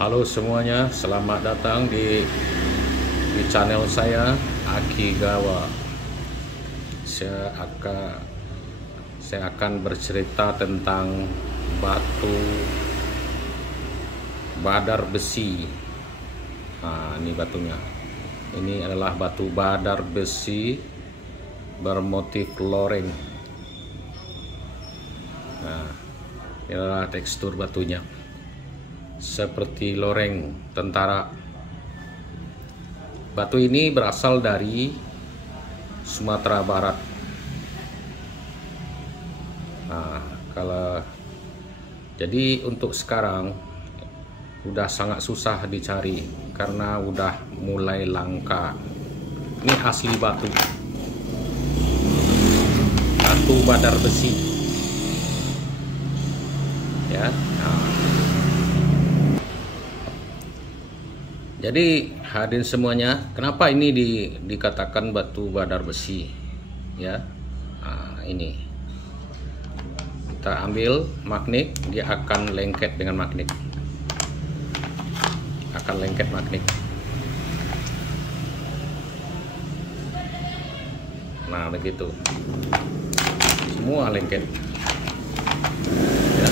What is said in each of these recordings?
Halo semuanya, selamat datang di channel saya Akigawa. Saya akan bercerita tentang batu badar besi. Nah, ini batunya. Ini adalah batu badar besi bermotif loreng. Nah, ini adalah tekstur batunya, seperti loreng tentara. Batu ini berasal dari Sumatera Barat. Nah, jadi untuk sekarang udah sangat susah dicari karena udah mulai langka. Ini asli batu badar besi ya. Jadi hadirin semuanya, kenapa ini dikatakan batu badar besi ya? Ini kita ambil magnet, dia akan lengket dengan magnet, Nah begitu, semua lengket ya.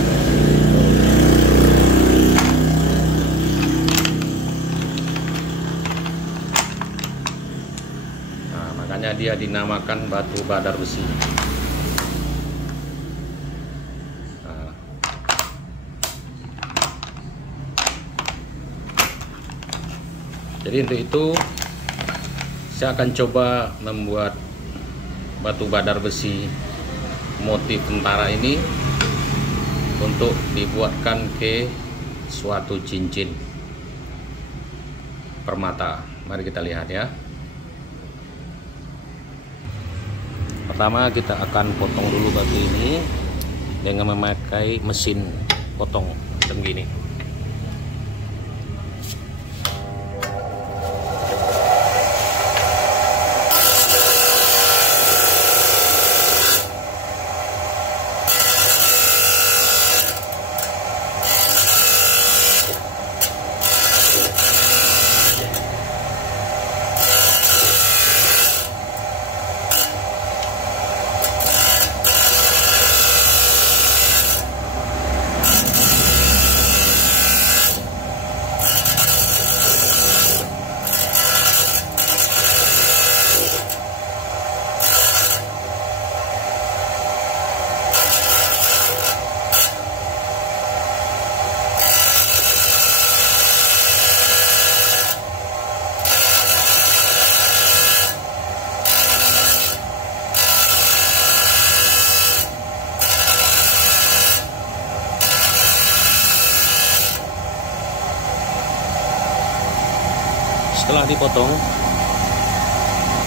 Makanya dia dinamakan batu badar besi. Jadi untuk itu saya akan coba membuat batu badar besi motif tentara ini untuk dibuatkan ke suatu cincin permata. Mari kita lihat ya. Pertama kita akan potong dulu batu ini dengan memakai mesin potong seperti gini. Setelah dipotong,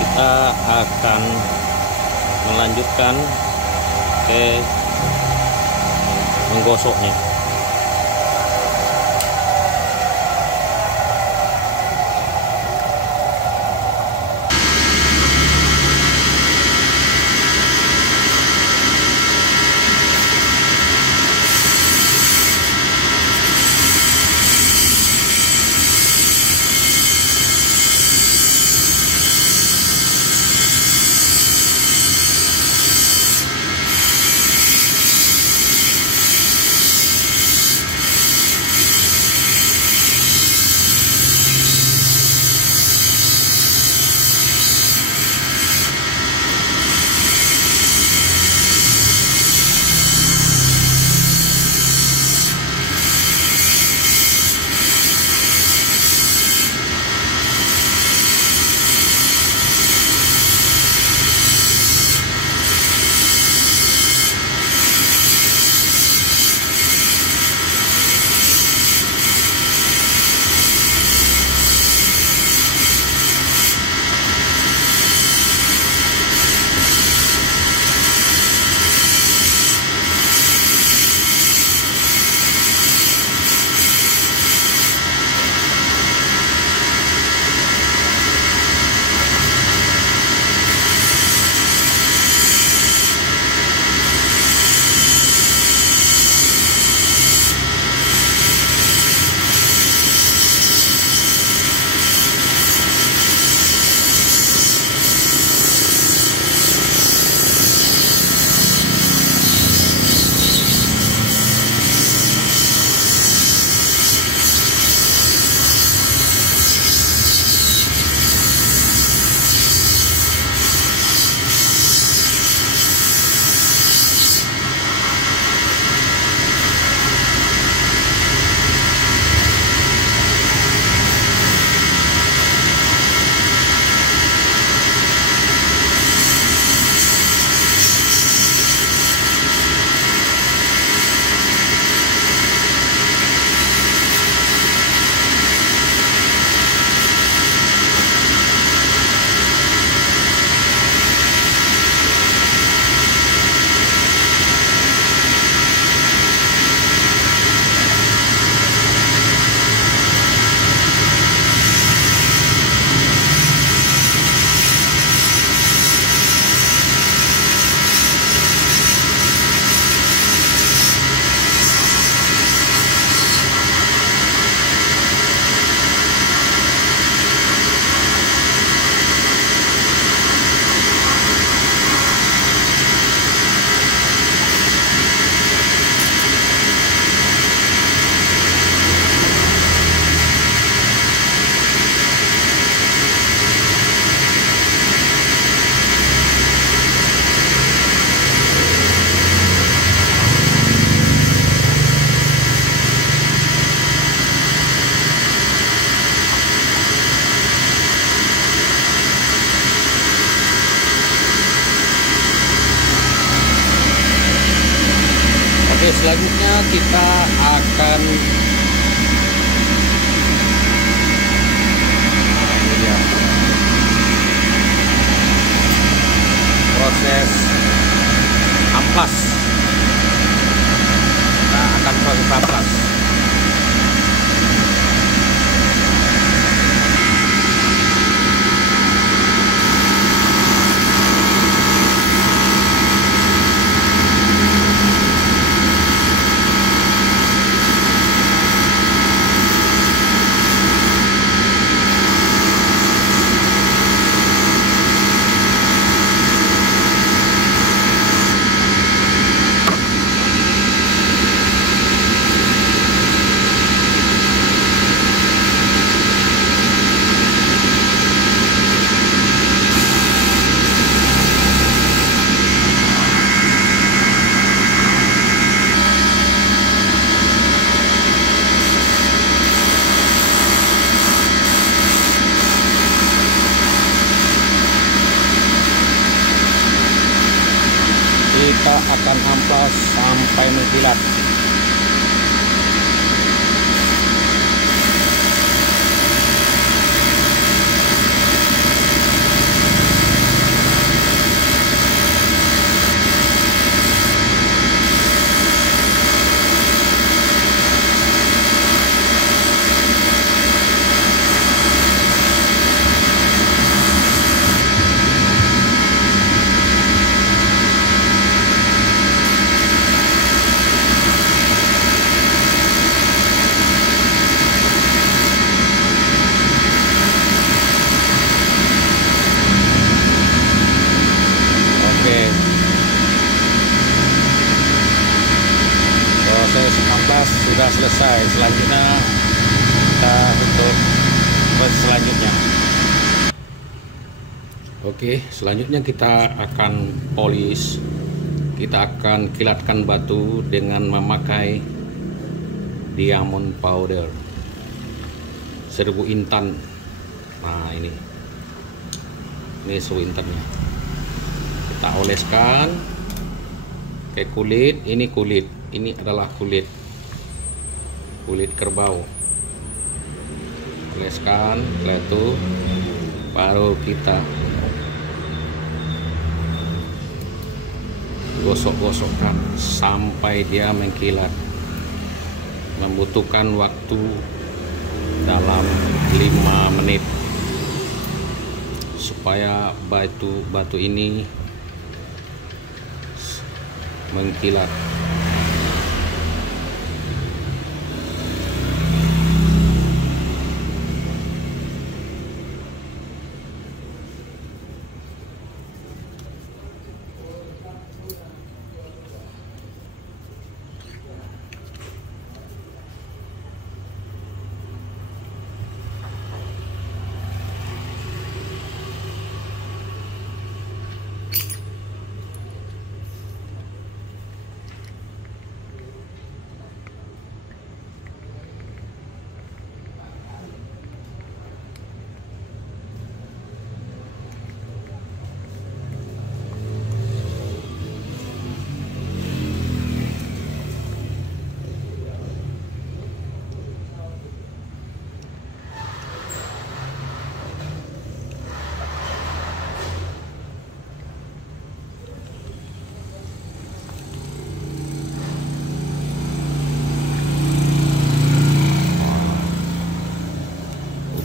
kita akan melanjutkan ke menggosoknya. selanjutnya kita akan proses amplas. Kita akan proses amplas. Kita akan amplas sampai mengkilat. Proses amplas sudah selesai. Selanjutnya kita untuk proses selanjutnya. Oke, selanjutnya kita akan polis. Kita akan kilatkan batu dengan memakai diamond powder 1000 intan. Nah, ini 1000 intannya. Kita oleskan ke kulit. Ini kulit. Ini adalah kulit kerbau. Oleskan, setelah itu baru kita gosok-gosokkan sampai dia mengkilat. Membutuhkan waktu dalam 5 menit supaya batu ini mengkilat.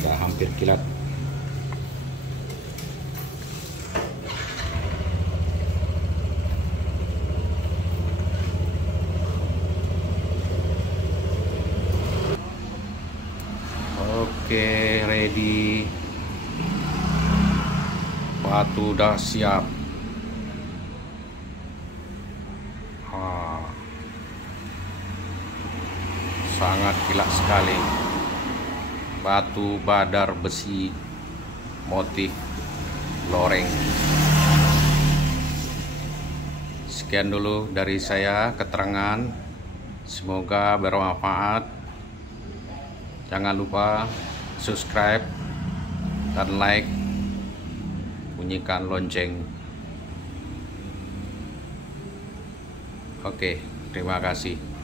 Hampir kilat. Oke, ready. Batu udah siap. Sangat kilat sekali. Batu badar besi motif loreng. Sekian dulu dari saya keterangan, semoga bermanfaat. Jangan lupa subscribe dan like, bunyikan lonceng. Oke, Terima kasih.